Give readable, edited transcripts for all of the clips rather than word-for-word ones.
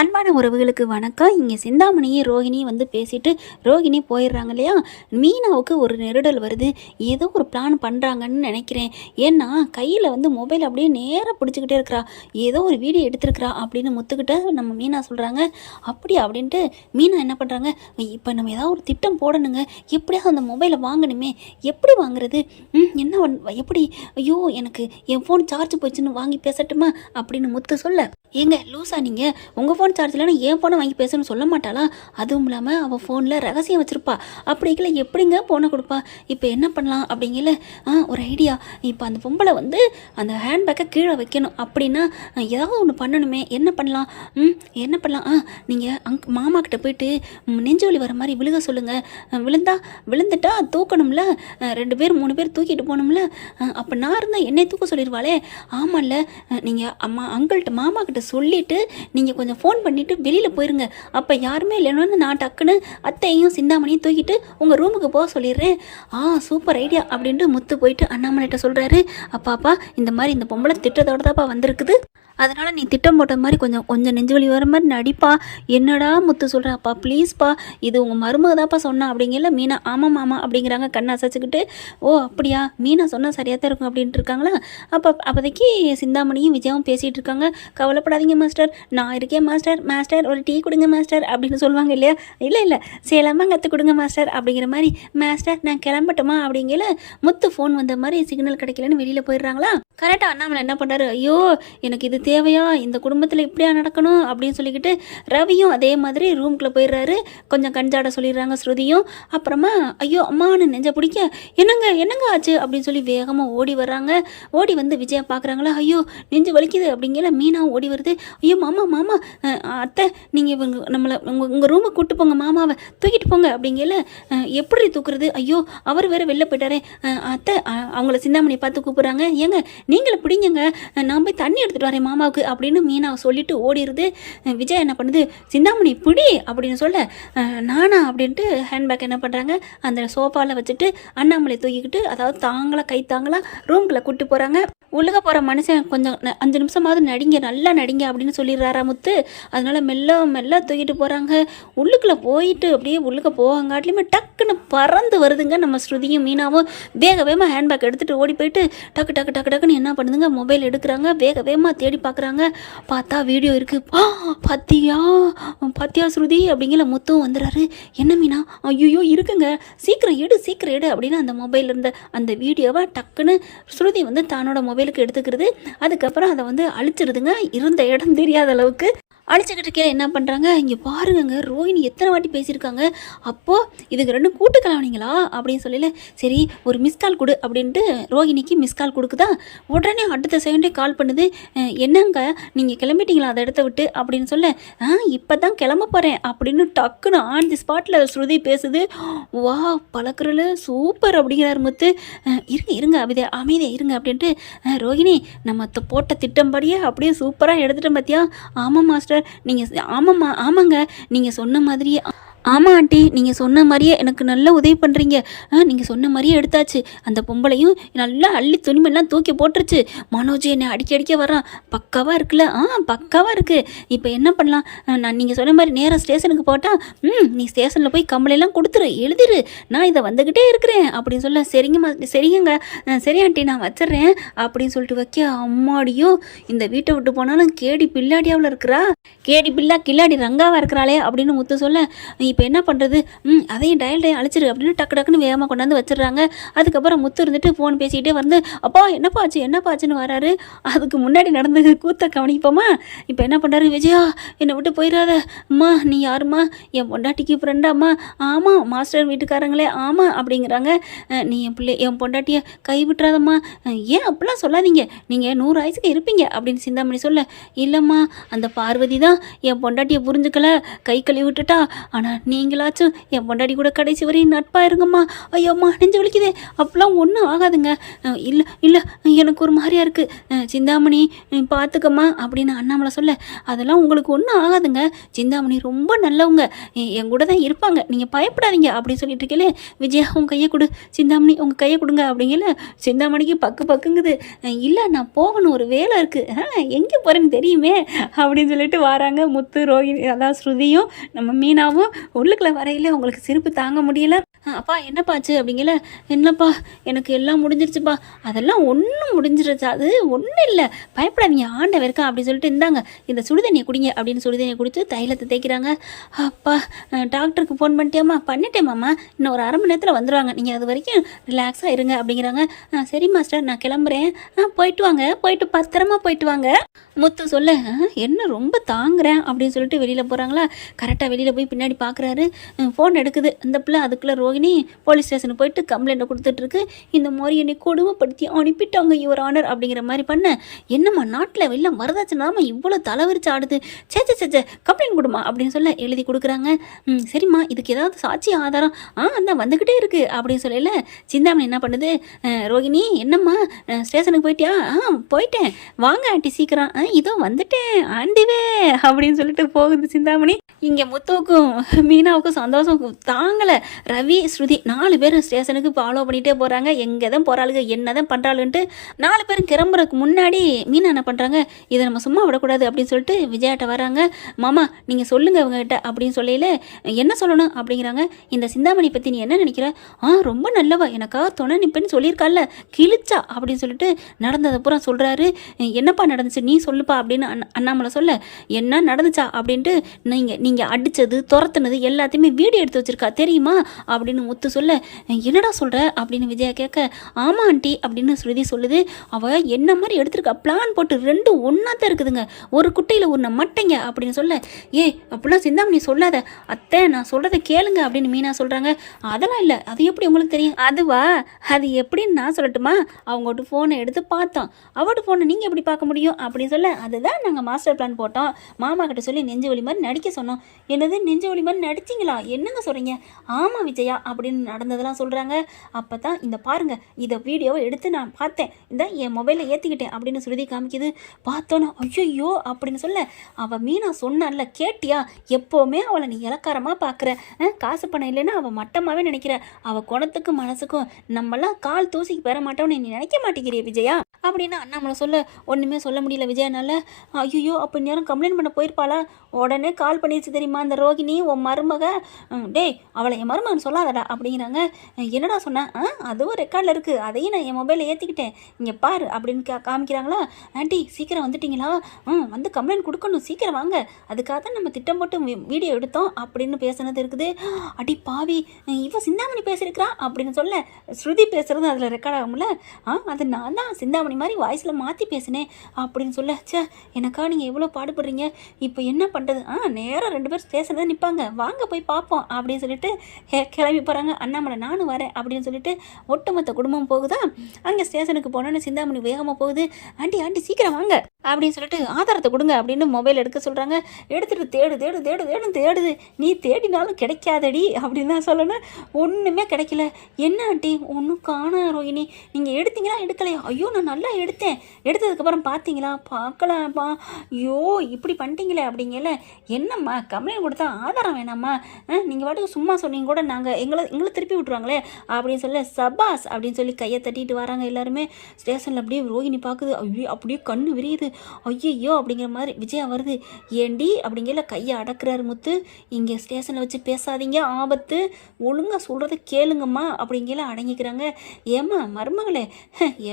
அன்பான உறவுகளுக்கு வணக்கம். இங்கே சிந்தாமணியும் ரோஹிணியும் வந்து பேசிட்டு ரோஹிணி போயிடுறாங்க இல்லையா. மீனாவுக்கு ஒரு நெருடல் வருது. ஏதோ ஒரு பிளான் பண்ணுறாங்கன்னு நினைக்கிறேன். ஏன்னா கையில் வந்து மொபைல் அப்படியே நேராக பிடிச்சிக்கிட்டே இருக்கிறா. ஏதோ ஒரு வீடியோ எடுத்துருக்கிறா அப்படின்னு முத்துக்கிட்ட நம்ம மீனா சொல்கிறாங்க. அப்படி அப்படின்ட்டு மீனா என்ன பண்ணுறாங்க, இப்போ நம்ம ஏதாவது ஒரு திட்டம் போடணுங்க. எப்படியாவது அந்த மொபைலை வாங்கணுமே. எப்படி வாங்குறது? என்ன எப்படி? ஐயோ எனக்கு என் ஃபோன் சார்ஜ் போச்சுன்னு வாங்கி பேசட்டுமா அப்படின்னு முத்து சொல்ல, ஏங்க லூஸா நீங்கள் உங்கள் ஃபோன் சார்ஜ் இல்லைன்னா என் ஃபோனை வாங்கி பேசணும்னு சொல்ல மாட்டாளா? அதுவும் இல்லாமல் அவள் ஃபோனில் ரகசியம் வச்சுருப்பா. அப்படிங்கல எப்படிங்க ஃபோனை கொடுப்பா? இப்போ என்ன பண்ணலாம் அப்படிங்கல ஒரு ஐடியா. இப்போ அந்த பொம்பளை வந்து அந்த ஹேண்ட்பேக்கை கீழே வைக்கணும் அப்படின்னா ஏதாவது ஒன்று பண்ணணுமே. என்ன பண்ணலாம்? என்ன பண்ணலாம்? நீங்கள் மாமா கிட்ட போயிட்டு நெஞ்சு வலி வர மாதிரி விழுக சொல்லுங்கள். விழுந்துட்டா தூக்கணும்ல. 2 பேர் 3 பேர் தூக்கிட்டு போகணும்ல. அப்போ நான் இருந்தால் என்னை தூக்க சொல்லிடுவாளே. ஆமாம்ல, நீங்கள் அங்கிள்கிட்ட மாமா கிட்ட சொல்லிவிட்டு நீங்கள் கொஞ்சம் ஃபோன் பண்ணிவிட்டு வெளியில் போயிருங்க. அப்போ யாருமே இல்லைன்னு நான் டக்குன்னு அத்தையும் சிந்தாமணியும் தூக்கிட்டு உங்கள் ரூமுக்கு போக சொல்லிடுறேன். சூப்பர் ஐடியா அப்படின்ட்டு முத்து போயிட்டு அண்ணாமலைகிட்ட சொல்கிறாரு. அப்பாப்பா இந்த மாதிரி இந்த பொம்பளை திட்டத்தோட தான்ப்பா வந்திருக்குது. அதனால் நீ திட்டம் போட்ட மாதிரி கொஞ்சம் நெஞ்சு வலி வர மாதிரி நடிப்பா. என்னடா முத்து சொல்கிறாப்பா, ப்ளீஸ்ப்பா, இது உங்கள் மருமக தான்ப்பா சொன்னா அப்படிங்கல. மீனா ஆமாம் மாமா அப்படிங்கிறாங்க கண்ணை அசைச்சிக்கிட்டு. ஓ அப்படியா, மீனா சொன்னால் சரியாக தான் இருக்கும் அப்படின்ட்டு இருக்காங்களா. அப்போதைக்கு சிந்தாமணியும் விஜயாவும் பேசிகிட்டு இருக்காங்க. கவலைப்படாதீங்க மாஸ்டர், நான் இருக்கேன் மாஸ்டர். மாஸ்டர் ஒரு டீ கொடுங்க மாஸ்டர் அப்படின்னு சொல்லுவாங்க இல்லையா. இல்லை சேலமாக கற்றுக் கொடுங்க மாஸ்டர் அப்படிங்கிற மாதிரி. மாஸ்டர் நான் கிளம்பட்டுமா அப்படிங்கல. முத்து ஃபோன் வந்த மாதிரி சிக்னல் கிடைக்கலன்னு வெளியில் போயிடுறாங்களா. கரெக்டாக அண்ணாமலை என்ன பண்ணுறாரு, ஐயோ எனக்கு இது தேவையா, இந்த குடும்பத்தில் இப்படியா நடக்கணும் அப்படின்னு சொல்லிக்கிட்டு ரவியும் அதே மாதிரி ரூம்குள்ளே போயிடுறாரு. கொஞ்சம் கஞ்சாட சொல்லிடுறாங்க ஸ்ருதியும். அப்புறமா ஐயோ அம்மானு நெஞ்ச பிடிக்க என்னங்க ஆச்சு அப்படின்னு சொல்லி வேகமாக ஓடி வர்றாங்க. ஓடி வந்து விஜயா பார்க்குறாங்களா. ஐயோ நெஞ்சு வலிக்குது அப்படிங்கிற. மீனா ஓடி வருது. ஐயோ மாமா அத்தை நீங்கள் நம்மளை உங்கள் ரூமுக்கு கூப்பிட்டு போங்க, மாமாவை தூக்கிட்டு போங்க அப்படிங்கல. எப்படி தூக்குறது? ஐயோ அவர் வேற வெளில போயிட்டாரே. அத்தை அவங்கள சிந்தாமணி பார்த்து கூப்பிட்றாங்க. ஏங்க நீங்கள பிடிங்க, நான் போய் தண்ணி எடுத்துகிட்டு வரேன் மாமாவுக்கு அப்படின்னு மீனா சொல்லிட்டு ஓடிடுது. விஜய் என்ன பண்ணுது, சிந்தாமணி பிடி அப்படின்னு சொல்ல, நானா அப்படின்ட்டு ஹேண்ட்பேக் என்ன பண்ணுறாங்க அந்த சோஃபாவில் வச்சுட்டு அண்ணாமலை தூக்கிக்கிட்டு, அதாவது கை தாங்களா ரூம்குள்ளே கூப்பிட்டு போகிறாங்க. உள்ளக போகிற மனுஷன் கொஞ்சம் 5 நிமிஷமாவது நடிங்க, நல்லா நடிங்க அப்படின்னு சொல்லிடுறாரா முத்து. அதனால மெல்ல தூக்கிட்டு போகிறாங்க. உள்ளுக்குள்ளே போயிட்டு அப்படியே உள்ளுக்க போவாங்காட்டிலுமே டக்குன்னு பறந்து வருதுங்க நம்ம ஸ்ருதியும் மீனாவும். வேகமாக ஹேண்ட்பேக் எடுத்துகிட்டு ஓடி போயிட்டு டக்குன்னு என்ன பண்ணுதுங்க, மொபைல் எடுக்கிறாங்க. வேகமாக தேடி பார்க்குறாங்க. பார்த்தா வீடியோ இருக்குது. பாத்தியா ஸ்ருதி அப்படிங்கிற முத்தும் வந்துடுறாரு. என்ன மீனா? ஐயோ இருக்குங்க, சீக்கிரம் எடு அப்படின்னு அந்த மொபைல் இருந்த அந்த வீடியோவை டக்குன்னு ஸ்ருதி வந்து தன்னோட மொபைலுக்கு எடுத்துக்கிறது. அதுக்கப்புறம் அதை வந்து அழிச்சிருதுங்க. இருந்த இடம் தெரியாத அளவுக்கு அழிச்சுக்கிட்டு இருக்கே. என்ன பண்ணுறாங்க, இங்கே பாருங்க ரோஹிணி எத்தனை வாட்டி பேசியிருக்காங்க. அப்போது இதுக்கு 2 கூட்டு கலவனிங்களா அப்படின்னு சொல்லல. சரி ஒரு மிஸ்கால் கொடு அப்படின்ட்டு ரோஹிணிக்கு மிஸ்கால் கொடுக்குதா. உடனே அடுத்த செகண்டே கால் பண்ணுது. என்னங்க நீங்கள் கிளம்பிட்டீங்களா அதை இடத்த விட்டு அப்படின்னு சொல்ல, இப்போ தான் கிளம்ப போகிறேன் அப்படின்னு டக்குன்னு ஆன் தி ஸ்பாட்டில் ஸ்ருதி பேசுது. வா பழக்கிறல சூப்பர் அப்படிங்கிறார் முத்து. இருங்க அமைதியாக இருங்க அப்படின்ட்டு, ரோஹிணி நம்ம போட்ட திட்டம்படியே அப்படியே சூப்பராக எடுத்துட்டோம் பார்த்தியா. ஆமாம் மாஸ்டர் நீங்கள் ஆமாங்க நீங்கள் சொன்ன மாதிரியே. ஆமாம் ஆண்டி, நீங்கள் சொன்ன மாதிரியே எனக்கு நல்ல உதவி பண்ணுறீங்க. நீங்கள் சொன்ன மாதிரியே எடுத்தாச்சு. அந்த பொம்பளையும் நல்லா அள்ளி துணிமெல்லாம் தூக்கி போட்டுருச்சு. மனோஜ் என்னை அடிக்க வரான். பக்காவாக இருக்குல்ல? பக்காவாக இருக்குது. இப்போ என்ன பண்ணலாம்? நான் நீங்கள் சொன்ன மாதிரி நேராக ஸ்டேஷனுக்கு போட்டால் நீ ஸ்டேஷனில் போய் கம்பளையெல்லாம் கொடுத்துரு, எழுதிரு, நான் இதை வந்துக்கிட்டே இருக்கிறேன் அப்படின்னு சொல்ல. சரிங்க சரி ஆண்டி நான் வச்சிட்றேன் அப்படின்னு சொல்லிட்டு வைக்க. அம்மாடியோ இந்த வீட்டை விட்டு போனாலும் கேடி பில்லாடியாவில் இருக்கிறா. கேடி பில்லா கில்லாடி ரங்காவாக இருக்கிறாளே அப்படின்னு முத்து சொல்ல, இப்போ என்ன பண்ணுறது? அதையும் டயல் அழிச்சிரு அப்படின்னு டக்குன்னு வேகமாக கொண்டாந்து வச்சிடுறாங்க. அதுக்கப்புறம் முத்து இருந்துட்டு ஃபோன் பேசிக்கிட்டே வந்து, அப்பா என்னப்பாச்சுன்னு வராரு. அதுக்கு முன்னாடி நடந்தது கூத்த கவனிப்போமா. இப்போ என்ன பண்ணுறாரு, விஜயா என்னை விட்டு போயிடாத அம்மா, நீ யாருமா? என் பொண்டாட்டிக்கு ஃப்ரெண்டாம்மா. ஆமாம் மாஸ்டர் வீட்டுக்காரங்களே ஆமாம் அப்படிங்கிறாங்க. நீ என் பொண்டாட்டியை கைவிட்டுறாதம்மா. ஏன் அப்படிலாம் சொல்லாதீங்க, நீங்கள் 100 வயசுக்கு இருப்பீங்க அப்படின்னு சிந்தாமணி சொல்ல, இல்லைம்மா அந்த பார்வதி தான் என் பொண்டாட்டியை புரிஞ்சுக்கல, கை கழுவி விட்டுட்டா. ஆனால் நீங்களாச்சும் என் பொண்டாடி கூட கடைசி வரையும் நட்பாக இருங்கம்மா. ஐயோம்மா நெஞ்சு வலிக்குதே. அப்பெல்லாம் ஒன்றும் ஆகாதுங்க. இல்லை இல்லை எனக்கு ஒரு மாதிரியா இருக்குது. சிந்தாமணி பார்த்துக்கம்மா அப்படின்னு அண்ணாமலை சொல்ல, அதெல்லாம் உங்களுக்கு ஒன்றும் ஆகாதுங்க. சிந்தாமணி ரொம்ப நல்லவங்க, என் கூட தான் இருப்பாங்க, நீங்கள் பயப்படாதீங்க அப்படின்னு சொல்லிட்டு இருக்கலே. விஜயா உங்கள் கையை கொடு, சிந்தாமணி உங்கள் கையை கொடுங்க அப்படிங்கல. சிந்தாமணிக்கு பக்கு பக்குங்குது. இல்லை நான் போகணும், ஒரு வேலை இருக்குது. எங்கே போகிறேன்னு தெரியுமே அப்படின்னு சொல்லிட்டு வராங்க முத்து, ரோஹிணி, அதான் ஸ்ருதியும் நம்ம மீனாவும். உள்ளுக்குள்ள வரையில உங்களுக்கு சிரிப்பு தாங்க முடியல. அப்பா என்னப்பாச்சு அப்படிங்கல. என்னப்பா எனக்கு எல்லாம் முடிஞ்சிருச்சுப்பா. அதெல்லாம் ஒன்றும் முடிஞ்சிருச்சு, அது ஒன்றும் இல்லை, பயப்படாதீங்க, ஆண்டவர் இருக்கா அப்படின்னு சொல்லிட்டு இந்தாங்க இந்த சுடுதண்ணியை குடிங்க அப்படின்னு சுடுதண்ணியை குடித்து தைலத்தை தேய்க்கிறாங்க. அப்பா டாக்டருக்கு ஃபோன் பண்ணிட்டேம்மா. பண்ணிட்டேம்மாம்மா, இன்னும் ஒரு அரை மணி நேரத்தில் வந்துடுவாங்க, நீங்கள் அது வரைக்கும் ரிலாக்ஸாக இருங்க அப்படிங்கிறாங்க. சரி மாஸ்டர் நான் கிளம்புறேன். போயிட்டு வாங்க, போயிட்டு பத்திரமா போயிட்டு வாங்க முத்து சொல்ல. என்ன ரொம்ப தாங்குறேன் அப்படின்னு சொல்லிட்டு வெளியில் போகிறாங்களா. கரெக்டாக வெளியில் போய் பின்னாடி பார்க்குறாரு, ஃபோன் எடுக்குது அந்த பிள்ளை. அதுக்குள்ளே ரோகிணி போலீஸ் ஸ்டேஷனுக்கு போயிட்டு கம்ப்ளைண்ட்டை கொடுத்துட்ருக்கு. இந்த மாதிரி என்னை கொடுமைப்படுத்தி அனுப்பிட்டாங்க யுவர் ஆனர் அப்படிங்கிற மாதிரி பண்ண. என்னம்மா நாட்டில் வெளில வரதாச்சுனாமா இவ்வளோ தலைவரிச்சு ஆடுது, சேச்சே சேச்சே கம்ப்ளைண்ட் கொடுமா அப்படின்னு சொல்ல எழுதி கொடுக்குறாங்க. சரிம்மா இதுக்கு ஏதாவது சாட்சி ஆதாரம் அந்த வந்துக்கிட்டே இருக்குது அப்படின்னு சொல்லல. சிந்தாமணி என்ன பண்ணுது, ரோகிணி என்னம்மா ஸ்டேஷனுக்கு போயிட்டியா? போயிட்டேன், வாங்க ஆண்டி சீக்கிரம். இதோ வந்துட்டேன் ஆண்டிவே அப்படின்னு சொல்லிட்டு போகுது சிந்தாமணி. இங்கே முத்துவுக்கும் மீனாவுக்கும் சந்தோஷம் தாங்கலை. ரவி, ஸ்ருதி 4 பேரும் ஸ்டேஷனுக்கு ஃபாலோ பண்ணிகிட்டே போகிறாங்க. எங்கே தான் போகிறாளுங்க, என்ன தான் பண்ணுறாளுன்ட்டு. 4 பேரும் கிளம்புறதுக்கு முன்னாடி மீனா என்ன பண்ணுறாங்க, இதை நம்ம சும்மா விடக்கூடாது அப்படின்னு சொல்லிட்டு விஜயாட்ட வராங்க. மாமா நீங்கள் சொல்லுங்கள் இவங்ககிட்ட அப்படின்னு சொல்லையில, என்ன சொல்லணும் அப்படிங்கிறாங்க. இந்த சிந்தாமணி பற்றி நீ என்ன நினைக்கிற? ரொம்ப நல்லவா, எனக்காக துணை நிற்பேன்னு சொல்லியிருக்கால, கிழிச்சா அப்படின்னு சொல்லிட்டு நடந்ததை பூரா சொல்கிறாரு. என்னப்பா நடந்துச்சு நீ சொல்லுப்பா அப்படின்னு அண்ணாமலை சொல்ல, என்ன நடந்துச்சா அப்படின்ட்டு நீங்கள் அடித்தது துரத்துனது எல்லாத்தையுமே வீடியோ எடுத்து வச்சுருக்கா தெரியுமா அப்படின்னு முத்து சொல்ல, என்னடா சொல்கிற அப்படின்னு விஜயா கேட்க, ஆமாம் ஆண்டி அப்படின்னு ஸ்ருதி சொல்லுது. அவள் என்ன மாதிரி எடுத்திருக்கா, பிளான் போட்டு 2 ஒன்றா தான் இருக்குதுங்க, ஒரு குட்டையில் ஒன்று மட்டைங்க அப்படின்னு சொல்ல, அப்படிலாம் சிந்தாமணி சொல்லாத அத்தை, நான் சொல்கிறத கேளுங்க அப்படின்னு மீனா சொல்கிறாங்க. அதெல்லாம் இல்லை, அது எப்படி உங்களுக்கு தெரியும்? அதுவா, அது எப்படின்னு நான் சொல்லட்டுமா? அவங்கள்ட்ட ஃபோனை எடுத்து பார்த்தோம், அவட்ட ஃபோனை நீங்கள் எப்படி பார்க்க முடியும் அப்படின்னு சொல்ல, அதுதான் நாங்கள் மாஸ்டர் பிளான் போட்டோம், மாமா கிட்ட சொல்லி நெஞ்சு வலி மாதிரி நடிக்க சொன்னோம். என்னது நெஞ்சு வலி மாதிரி நடிச்சிங்களா, என்னங்க சொல்கிறீங்க? ஆமாம் விஜயா அப்படின்னு நடந்ததெல்லாம் சொல்கிறாங்க. அப்போ தான் இந்த பாருங்கள், இதை வீடியோவை எடுத்து நான் பார்த்தேன், இந்த என் மொபைலில் ஏற்றிக்கிட்டேன் அப்படின்னு ஸ்ருதி காமிக்குது. பார்த்தோன்னா ஐயோ அப்படின்னு சொல்ல, அவள் மீனா சொன்னால கேட்டியா, எப்போவுமே அவளை நீ இலக்காரமாக பார்க்குற, காசு பணம் இல்லைன்னா அவள் மட்டமாகவே நினைக்கிற, அவள் குணத்துக்கும் மனசுக்கும் நம்மளாம் கால் தூசிக்கு பெற மாட்டோம்னு நீ நினைக்க மாட்டேங்கிறிய விஜயா அப்படின்னு அண்ணாமலை சொல்ல. ஒன்றுமே சொல்ல முடியல விஜயனால. ஐயோ அப்போ நேரம் கம்ப்ளைண்ட் பண்ண போயிருப்பாளா, உடனே கால் பண்ணிடுச்சு தெரியுமா அந்த ரோகிணி உன் மருமக. டேய் அவளை என் மருமகன் சொல்லாதடா அப்படிங்கிறாங்க. என்னடா சொன்னேன், அதுவும் ரெக்கார்டில் இருக்குது, அதையும் நான் என் மொபைலில் ஏற்றிக்கிட்டேன், இங்கே பாரு அப்படின்னு காமிக்கிறாங்களா. ஆண்டி சீக்கிரம் வந்துட்டிங்களா? வந்து கம்ப்ளைண்ட் கொடுக்கணும், சீக்கிரம் வாங்க, அதுக்காக தான் நம்ம திட்டம் போட்டு வீடியோ எடுத்தோம் அப்படின்னு பேசுனது இருக்குது. அடி பாவி, இவ சிந்தாமணி பேசியிருக்கிறா அப்படின்னு சொல்ல, ஸ்ருதி பேசுகிறது அதில் ரெக்கார்ட் ஆகும்ல, அது நான் தான் சிந்தாமணி மாதிரி வாய்ஸில் மாற்றி பேசினேன் அப்படின்னு சொல்ல. எனக்கா நீங்கள் எவ்வளோ பாடுபடுறீங்க, இப்போ என்ன பண்ணுறது? நேராக 2 பேர் ஸ்டேஷன் தான் நிற்பாங்க, வாங்க போய் பார்ப்போம் அப்படின்னு சொல்லிட்டு கிளம்பி போகிறாங்க. அண்ணாமலை நானும் வரேன் அப்படின்னு சொல்லிட்டு ஒட்டுமொத்த குடும்பம் போகுதா. அங்கே ஸ்டேஷனுக்கு போனோன்னு சிந்தாமணி வேகமாக போகுது. ஆண்டி சீக்கிரம் வாங்க அப்படின்னு சொல்லிட்டு ஆதாரத்தை கொடுங்க அப்படின்னு மொபைல் எடுக்க சொல்கிறாங்க. எடுத்துகிட்டு தேடுது, நீ தேடினாலும் கிடைக்காதடி அப்படின்னு தான் சொல்லணும். ஒன்றுமே கிடைக்கல. என்ன ஆண்டி ஒன்றும் காணா ரோஹிணி, நீங்கள் எடுத்தீங்களா எடுக்கலையா? ஐயோ நான் நல்லா எடுத்ததுக்கப்புறம் பார்த்தீங்களா? பார்க்கலாம்ப்பா. ஐயோ இப்படி பண்ணிட்டீங்களே அப்படிங்கல. என்னம்மா கம்ப்ளைண்ட் கொடுத்தா ஆதாரம் வேணாம்மா, நீங்கள் பாட்டுக்கு சும்மா சொன்னீங்க கூட நாங்கள் எங்களை திருப்பி விட்ருவாங்களே அப்படின்னு சொல்ல, சபாஸ் அப்படின்னு சொல்லி கையை தட்டிட்டு வராங்க எல்லாருமே. ஸ்டேஷனில் அப்படியே ரோஹிணி பார்க்குது. ஐயோ அப்படியே கண்ணு விரியுது. ஐயோ அப்படிங்கிற மாதிரி விஜயா வருது. ஏண்டி அப்படிங்கிற கையை அடக்குறாரு முத்து. இங்கே ஸ்டேஷனில் வச்சு பேசாதீங்க, ஆபத்து, ஒழுங்காக சொல்கிறத கேளுங்கம்மா அப்படிங்கிற அடங்கிக்கிறாங்க. ஏம்மா மருமகளே,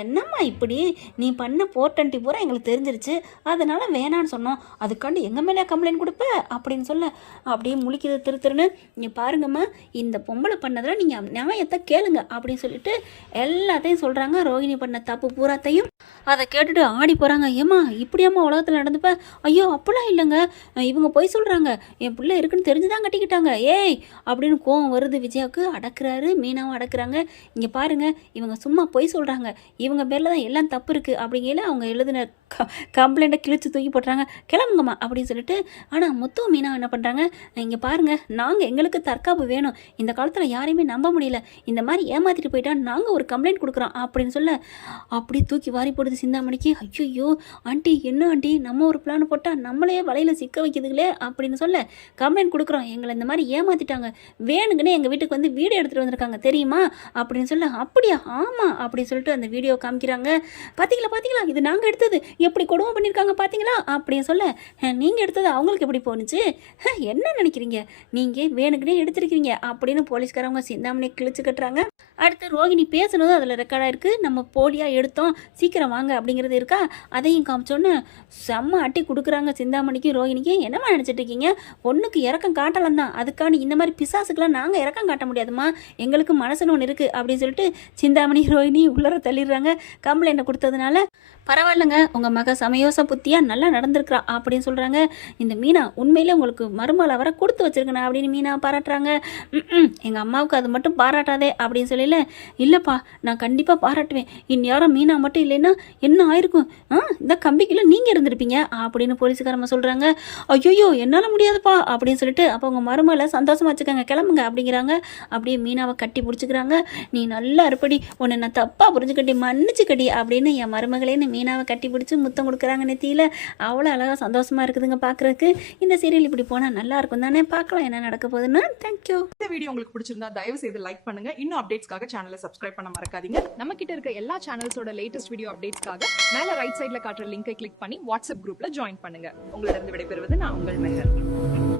என்னம்மா இப்படி நீ பண்ண போர்ட்டன்ட்டி பூரா எங்களுக்கு தெரிஞ்சிருச்சு, அதனால் வேணான்னு சொன்னோம், அதுக்காண்டி எங்கள் மேலே கம்ப்ளைண்ட் கொடுப்ப அப்படின்னு சொல்ல, அப்படியே முழிக்குது திருன்னு. நீங்கள் பாருங்கம்மா, இந்த பொம்பளை பண்ணதில் நீங்கள் நியாயத்தை கேளுங்க அப்படின்னு சொல்லிட்டு எல்லாத்தையும் சொல்கிறாங்க. ரோஹிணி பண்ண தப்பு பூராத்தையும் அதை கேட்டுட்டு ஆடி போகிறாங்க. ஏம்மா இப்படியாம்மா உலகத்தில் நடந்துப்ப? ஐயோ அப்படிலாம் இல்லைங்க, இவங்க பொய் சொல்கிறாங்க, என் பிள்ளை இருக்குன்னு தெரிஞ்சு தான் கட்டிக்கிட்டாங்க ஏய் அப்படின்னு கோவம் வருது விஜயாவுக்கு. அடக்குறாரு, மீனாவும் அடக்குறாங்க. இங்கே பாருங்க, இவங்க சும்மா பொய் சொல்கிறாங்க, இவங்க பேரில் தான் எல்லாம் தப்பு இருக்குது அப்படிங்கையில அவங்க எழுதின கம்ப்ளைண்ட்டை கிழிச்சு தூக்கி போட்டுறாங்க. கிளம்புங்கம்மா அப்படின்னு சொல்லிட்டு. ஆனால் முத்துவும் மீனா என்ன பண்ணுறாங்க, இங்கே பாருங்கள், நாங்கள் எங்களுக்கு தற்காப்பு வேணும், இந்த காலத்தில் யாரையுமே நம்ப முடியல, இந்த மாதிரி ஏமாற்றிட்டு போயிட்டா நாங்கள் ஒரு கம்ப்ளைண்ட் கொடுக்குறோம் அப்படின்னு சொல்ல அப்படி தூக்கி வாரி போடுது சிந்தாமணிக்கு. ஐயோ ஆண்டி, என்ன ஆண்டி, நம்ம ஒரு பிளான் போட்டால் நம்மளையே வலையில் சிக்க வைக்குதுங்களே அப்படின்னு சொல்ல, கம்ப்ளைண்ட் கொடுக்குறோம், எங்களை இந்த மாதிரி ஏமாற்றிட்டாங்க, வேணுங்கன்னே எங்கள் வீட்டுக்கு வந்து வீடியோ எடுத்துகிட்டு வந்திருக்காங்க தெரியுமா அப்படின்னு சொல்ல. அப்படியா, ஆமாம் அப்படின்னு சொல்லிட்டு அந்த வீடியோ காமிக்கிறாங்க. பார்த்தீங்களா இது நாங்கள் எடுத்தது, எப்படி கொடுமை பண்ணியிருக்காங்க பார்த்தீங்களா அப்படின்னு சொல்ல, நீங்கள் எடுத்தது அவங்களுக்கு எப்படி போணுச்சு, என்ன நினைக்கிறீங்க, நீங்கள் வேணுக்குனே எடுத்துருக்கீங்க அப்படின்னு போலீஸ்காரவங்க சிந்தாமணியை கிழிச்சு கட்டுறாங்க. அடுத்து ரோகிணி பேசுனதும் அதில் ரெக்கார்டாக இருக்குது, நம்ம போலியாக எடுத்தோம், சீக்கிரம் வாங்க அப்படிங்கிறது இருக்கா, அதையும் காமிச்சோன்னு செம்ம அட்டி கொடுக்குறாங்க சிந்தாமணிக்கு ரோகிணிக்கு. என்னம்மா நினச்சிட்டு இருக்கீங்க, பொண்ணுக்கு இறக்கம் காட்டலாம் தான், அதுக்கான இந்த மாதிரி பிசாசுக்கெலாம் நாங்கள் இறக்கம் காட்ட முடியாதுமா, எங்களுக்கு மனசுன்னு ஒன்று இருக்குது அப்படின்னு சொல்லிட்டு சிந்தாமணி ரோகிணி உள்ளர தள்ளிடுறாங்க. கம்ப்ளைண்ட்டை கொடுத்ததுனால பரவாயில்லைங்க, உங்கள் மக சமயோச புத்தியாக நல்லா நடந்திருக்கிறா அப்படின்னு சொல்கிறாங்க. இந்த மீனா உண்மையிலே உங்களுக்கு மருமகளை வர கொடுத்து வச்சிருக்கணும் அப்படின்னு மீனா பாராட்டுறாங்க. எங்கள் அம்மாவுக்கு அது மட்டும் பாராட்டாதே அப்படின்னு சொல்லல. இல்லைப்பா, நான் கண்டிப்பாக பாராட்டுவேன், இந்நேரம் மீனா மட்டும் இல்லைன்னா என்ன ஆயிருக்கும், இந்த கம்பிக்குள்ள நீங்கள் இருந்திருப்பீங்க அப்படின்னு போலீஸுக்காரம்மா சொல்கிறாங்க. ஐயோ என்னால் முடியாதுப்பா அப்படின்னு சொல்லிட்டு, அப்போ உங்கள் மருமகளை சந்தோஷமா வச்சுக்கோங்க, கிளம்புங்க அப்படிங்கிறாங்க. அப்படியே மீனாவை கட்டி பிடிச்சிக்கிறாங்க. நீ நல்லா இருப்படி, உன்னை நான் தப்பாக புரிஞ்சுக்கட்டி மன்னிச்சுக்கடி அப்படின்னு என் மருமகளேன்னு மீனாவை கட்டி பிடிச்சி முத்தம் கொடுக்குறாங்க நெத்தியில். அவ்வளோ அழகாக சந்தோஷமாக இருக்குதுங்க பார்க்குறதுக்கு. இந்த சீரியல் இப்படி போனால் நல்லா இருக்கும் தானே, பார்க்கலாம் என்ன நடக்க போகுதுன்னு. தேங்க்யூ. இந்த வீடியோ உங்களுக்கு பிடிச்சிருந்தா தயவு செய்து லைக் பண்ணுங்க. இன்னும் அப்டேட்ஸ்க்காக சேனலை சப்ஸ்கிரைப் பண்ண மறக்காதீங்க. நம்ம கிட்ட இருக்க எல்லா சேனல்ஸோட லேட்டஸ்ட் வீடியோ அப்டேட்ஸ்க்காக மேல ரைட் சைட்ல காட்டுற லிங்கை கிளிக் பண்ணி வாட்ஸ்அப் குரூப்ல ஜாயின் பண்ணுங்க. உங்களிடம் விடைபெறுவது நான் உங்கள் மெஹர்.